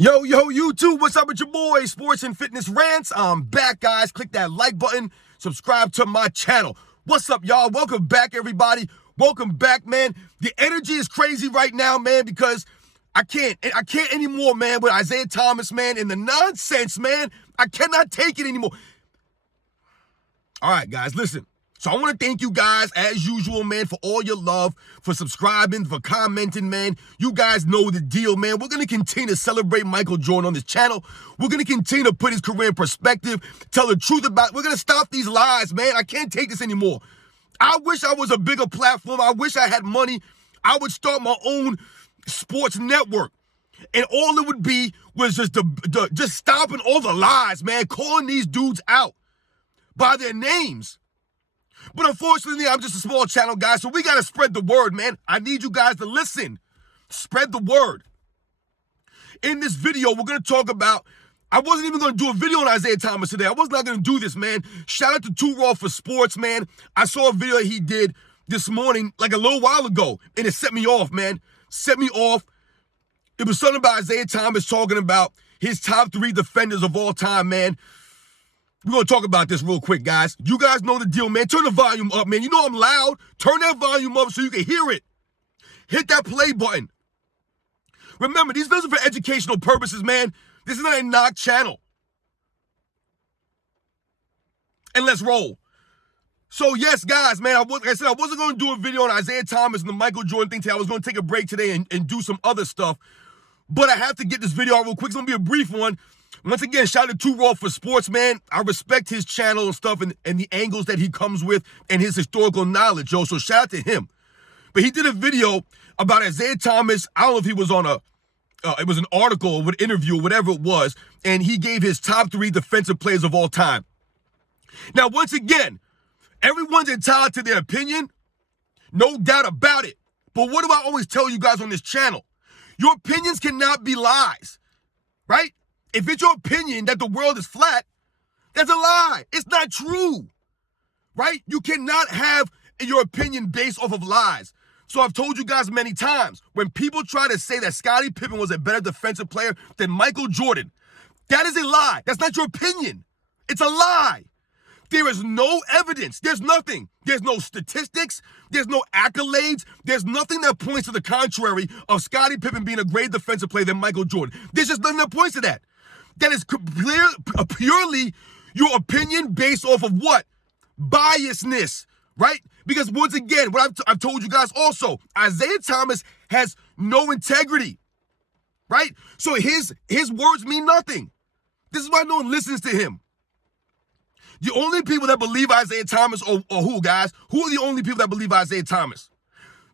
Yo, YouTube, what's up with your boy, Sports and Fitness Rants? I'm back, guys. Click that like button, subscribe to my channel. What's up, y'all? Welcome back, everybody. Welcome back, man. The energy is crazy right now, man, because I can't anymore, man, with Isiah Thomas, man, and the nonsense, man. I cannot take it anymore. All right, guys, listen. So I want to thank you guys, as usual, man, for all your love, for subscribing, for commenting, man. You guys know the deal, man. We're going to continue to celebrate Michael Jordan on this channel. We're going to continue to put his career in perspective, tell the truth about it. We're going to stop these lies, man. I can't take this anymore. I wish I was a bigger platform. I wish I had money. I would start my own sports network. And all it would be was just stopping all the lies, man, calling these dudes out by their names. But unfortunately, I'm just a small channel, guys, so we got to spread the word, man. I need you guys to listen. Spread the word. In this video, we're going to talk about, I wasn't even going to do a video on Isiah Thomas today. I was not going to do this, man. Shout out to Too Raw for Sports, man. I saw a video that he did this morning, like a little while ago, and it set me off, man. Set me off. It was something about Isiah Thomas talking about his top 3 defenders of all time, man. We're going to talk about this real quick, guys. You guys know the deal, man. Turn the volume up, man. You know I'm loud. Turn that volume up so you can hear it. Hit that play button. Remember, these videos are for educational purposes, man. This is not a knock channel. And let's roll. So, yes, guys, man, like I said, I wasn't going to do a video on Isiah Thomas and the Michael Jordan thing today. I was going to take a break today and do some other stuff. But I have to get this video out real quick. It's going to be a brief one. Once again, shout out to Too Raw for Sports, man. I respect his channel and stuff and the angles that he comes with and his historical knowledge, yo. So shout out to him. But he did a video about Isiah Thomas. I don't know if he was on it was an article or an interview or whatever it was. And he gave his top 3 defensive players of all time. Now, once again, everyone's entitled to their opinion. No doubt about it. But what do I always tell you guys on this channel? Your opinions cannot be lies, right? If it's your opinion that the world is flat, that's a lie. It's not true, right? You cannot have your opinion based off of lies. So I've told you guys many times, when people try to say that Scottie Pippen was a better defensive player than Michael Jordan, that is a lie. That's not your opinion. It's a lie. There is no evidence. There's nothing. There's no statistics. There's no accolades. There's nothing that points to the contrary of Scottie Pippen being a great defensive player than Michael Jordan. There's just nothing that points to that. That is purely your opinion based off of what? Biasness, right? Because once again, what I've told you guys also, Isiah Thomas has no integrity, right? So his words mean nothing. This is why no one listens to him. The only people that believe Isiah Thomas are who, guys? Who are the only people that believe Isiah Thomas?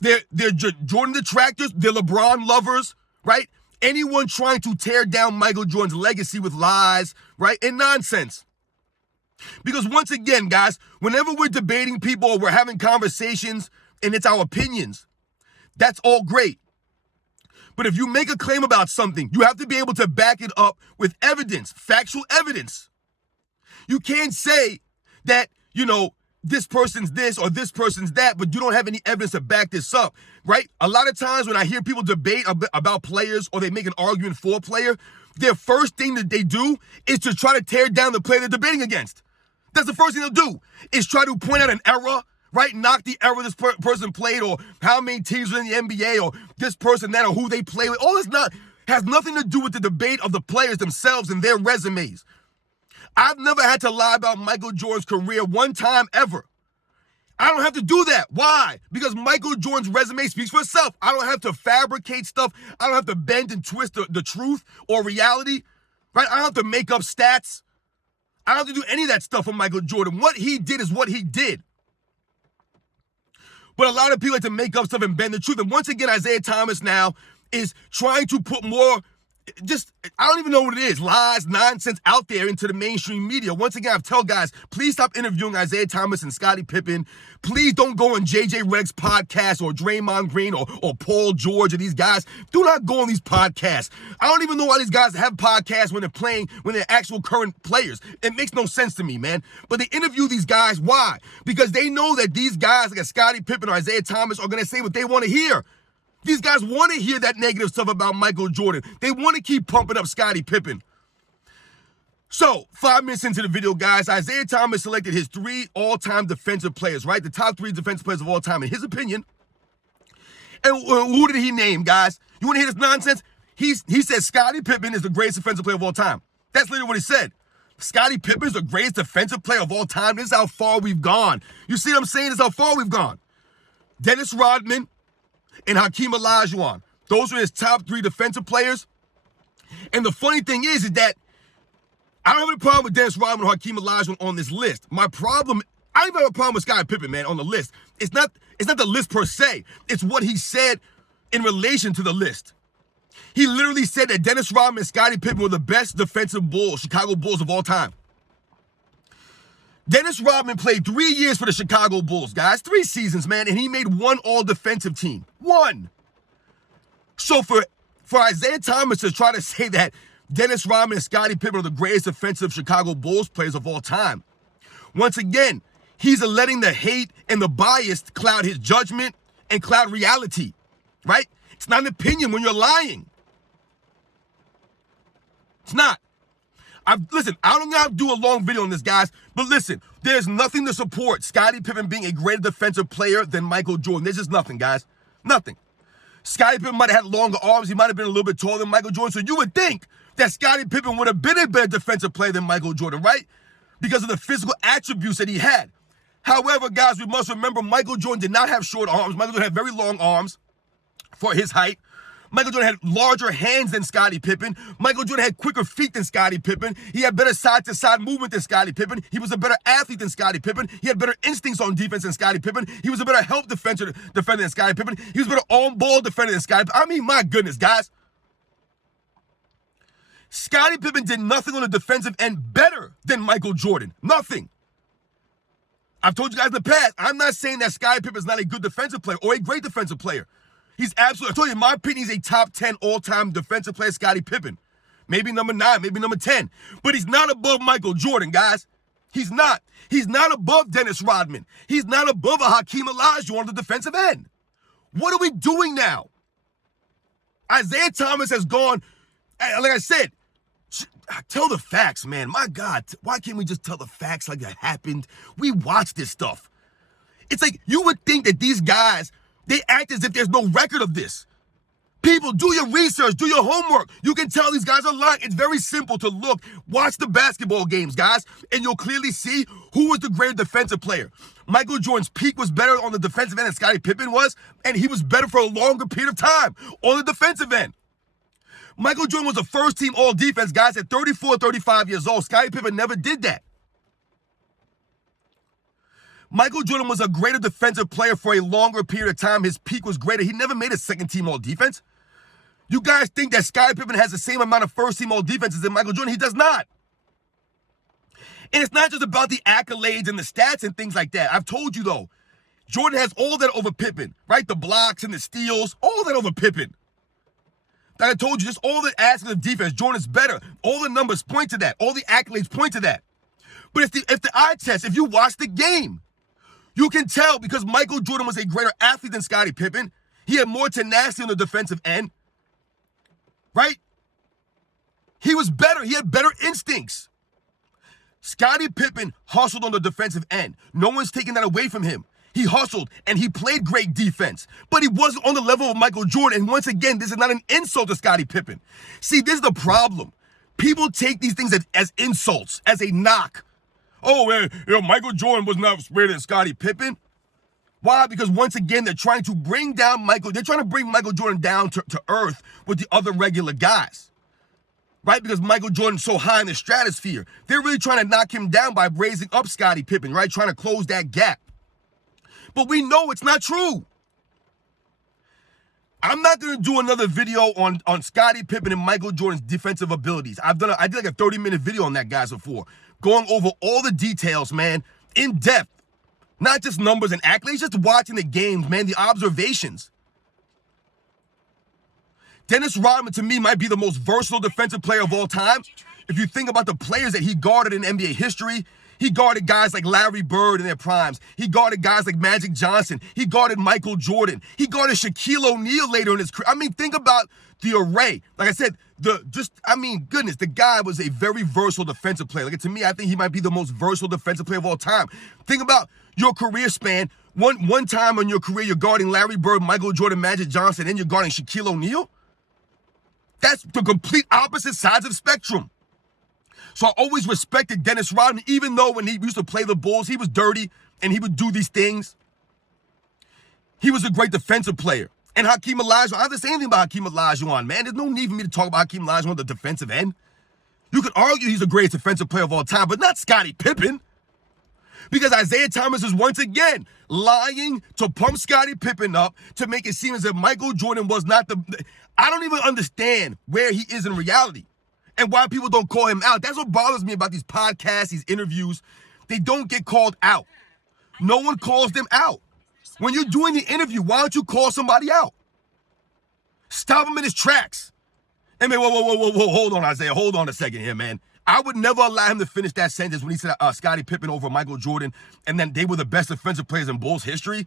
They're Jordan detractors, they're LeBron lovers, right? Anyone trying to tear down Michael Jordan's legacy with lies, right, and nonsense. Because once again, guys, whenever we're debating people or we're having conversations and it's our opinions, that's all great. But if you make a claim about something, you have to be able to back it up with evidence, factual evidence. You can't say that, this person's this or this person's that, but you don't have any evidence to back this up, right? A lot of times when I hear people debate about players or they make an argument for a player, their first thing that they do is to try to tear down the player they're debating against. That's the first thing they'll do, is try to point out an error, right? Knock the error this person played, or how many teams are in the NBA, or this person, that, or who they play with. All this has nothing to do with the debate of the players themselves and their resumes. I've never had to lie about Michael Jordan's career one time ever. I don't have to do that. Why? Because Michael Jordan's resume speaks for itself. I don't have to fabricate stuff. I don't have to bend and twist the truth or reality, right? I don't have to make up stats. I don't have to do any of that stuff for Michael Jordan. What he did is what he did. But a lot of people like to make up stuff and bend the truth. And once again, Isiah Thomas now is trying to put more I don't even know what it is, lies, nonsense out there into the mainstream media. Once again, I've told guys, please stop interviewing Isiah Thomas and Scottie Pippen. Please don't go on JJ Redick's podcast or Draymond Green or Paul George or these guys. Do not go on these podcasts. I don't even know why these guys have podcasts when they're playing, when they're actual current players. It makes no sense to me, man. But they interview these guys. Why? Because they know that these guys like Scottie Pippen or Isiah Thomas are going to say what they want to hear. These guys want to hear that negative stuff about Michael Jordan. They want to keep pumping up Scottie Pippen. So, 5 minutes into the video, guys, Isiah Thomas selected his 3 all-time defensive players, right? The top 3 defensive players of all time, in his opinion. And who did he name, guys? You want to hear this nonsense? He said Scottie Pippen is the greatest defensive player of all time. That's literally what he said. Scottie Pippen is the greatest defensive player of all time. This is how far we've gone. You see what I'm saying? This is how far we've gone. Dennis Rodman and Hakeem Olajuwon. Those were his top 3 defensive players. And the funny thing is that I don't have any problem with Dennis Rodman or Hakeem Olajuwon on this list. My problem, I don't even have a problem with Scottie Pippen, man, on the list. It's not the list per se. It's what he said in relation to the list. He literally said that Dennis Rodman and Scottie Pippen were the best defensive Bulls, Chicago Bulls of all time. Dennis Rodman played 3 years for the Chicago Bulls, guys. 3 seasons, man, and he made 1 all-defensive team. 1. So for Isiah Thomas to try to say that Dennis Rodman and Scottie Pippen are the greatest defensive Chicago Bulls players of all time, once again, he's letting the hate and the bias cloud his judgment and cloud reality, right? It's not an opinion when you're lying. It's not. Listen, I don't have to do a long video on this, guys, but listen, there's nothing to support Scottie Pippen being a greater defensive player than Michael Jordan. There's just nothing, guys. Nothing. Scottie Pippen might have had longer arms. He might have been a little bit taller than Michael Jordan, so you would think that Scottie Pippen would have been a better defensive player than Michael Jordan, right? Because of the physical attributes that he had. However, guys, we must remember Michael Jordan did not have short arms. Michael Jordan had very long arms for his height. Michael Jordan had larger hands than Scottie Pippen. Michael Jordan had quicker feet than Scottie Pippen. He had better side-to-side movement than Scottie Pippen. He was a better athlete than Scottie Pippen. He had better instincts on defense than Scottie Pippen. He was a better help defender than Scottie Pippen. He was a better on-ball defender than Scottie Pippen. I mean, my goodness, guys. Scottie Pippen did nothing on the defensive end better than Michael Jordan. Nothing. I've told you guys in the past, I'm not saying that Scottie Pippen is not a good defensive player or a great defensive player. He's absolutely, I told you, in my opinion, he's a top 10 all-time defensive player, Scottie Pippen. Maybe number 9, maybe number 10. But he's not above Michael Jordan, guys. He's not. He's not above Dennis Rodman. He's not above a Hakeem Olajuwon on the defensive end. What are we doing now? Isiah Thomas has gone, like I said, tell the facts, man. My God, why can't we just tell the facts like that happened? We watch this stuff. It's like you would think that these guys, they act as if there's no record of this. People, do your research, do your homework. You can tell these guys are lying. It's very simple to look, watch the basketball games, guys, and you'll clearly see who was the greater defensive player. Michael Jordan's peak was better on the defensive end than Scottie Pippen was, and he was better for a longer period of time on the defensive end. Michael Jordan was a first-team all-defense, guys, at 34, 35 years old. Scottie Pippen never did that. Michael Jordan was a greater defensive player for a longer period of time. His peak was greater. He never made a second-team all-defense. You guys think that Scottie Pippen has the same amount of first-team all-defenses as Michael Jordan? He does not. And it's not just about the accolades and the stats and things like that. I've told you, though, Jordan has all that over Pippen, right? The blocks and the steals, all that over Pippen. Like I told you, just all the aspects of defense, Jordan's better. All the numbers point to that. All the accolades point to that. But if the eye test, if you watch the game, you can tell because Michael Jordan was a greater athlete than Scottie Pippen. He had more tenacity on the defensive end, right? He was better. He had better instincts. Scottie Pippen hustled on the defensive end. No one's taking that away from him. He hustled, and he played great defense. But he wasn't on the level of Michael Jordan. And once again, this is not an insult to Scottie Pippen. See, this is the problem. People take these things as insults, as a knock. Oh, Michael Jordan was not greater than Scottie Pippen. Why? Because once again, they're trying to bring down Michael. They're trying to bring Michael Jordan down to earth with the other regular guys. Right? Because Michael Jordan's so high in the stratosphere. They're really trying to knock him down by raising up Scottie Pippen, right? Trying to close that gap. But we know it's not true. I'm not going to do another video on Scottie Pippen and Michael Jordan's defensive abilities. I did like a 30-minute video on that, guys, before. Going over all the details, man, in depth. Not just numbers and accolades, just watching the games, man, the observations. Dennis Rodman, to me, might be the most versatile defensive player of all time. If you think about the players that he guarded in NBA history, He guarded guys like Larry Bird in their primes. He guarded guys like Magic Johnson. He guarded Michael Jordan. He guarded Shaquille O'Neal later in his career. I mean, think about the array. Like I said, goodness, the guy was a very versatile defensive player. Like, to me, I think he might be the most versatile defensive player of all time. Think about your career span. One time in your career, you're guarding Larry Bird, Michael Jordan, Magic Johnson, and you're guarding Shaquille O'Neal. That's the complete opposite sides of the spectrum. So I always respected Dennis Rodman, even though when he used to play the Bulls, he was dirty and he would do these things. He was a great defensive player. And Hakeem Olajuwon, I have to say anything about Hakeem Olajuwon, man. There's no need for me to talk about Hakeem Olajuwon on the defensive end. You could argue he's the greatest defensive player of all time, but not Scottie Pippen. Because Isiah Thomas is once again lying to pump Scottie Pippen up to make it seem as if Michael Jordan was not the... I don't even understand where he is in reality and why people don't call him out. That's what bothers me about these podcasts, these interviews. They don't get called out. No one calls them out. When you're doing the interview, why don't you call somebody out? Stop him in his tracks. Hey, man, whoa, hold on, Isiah. Hold on a second here, man. I would never allow him to finish that sentence when he said Scottie Pippen over Michael Jordan and then they were the best defensive players in Bulls history.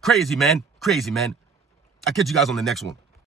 Crazy, man. Crazy, man. I'll catch you guys on the next one.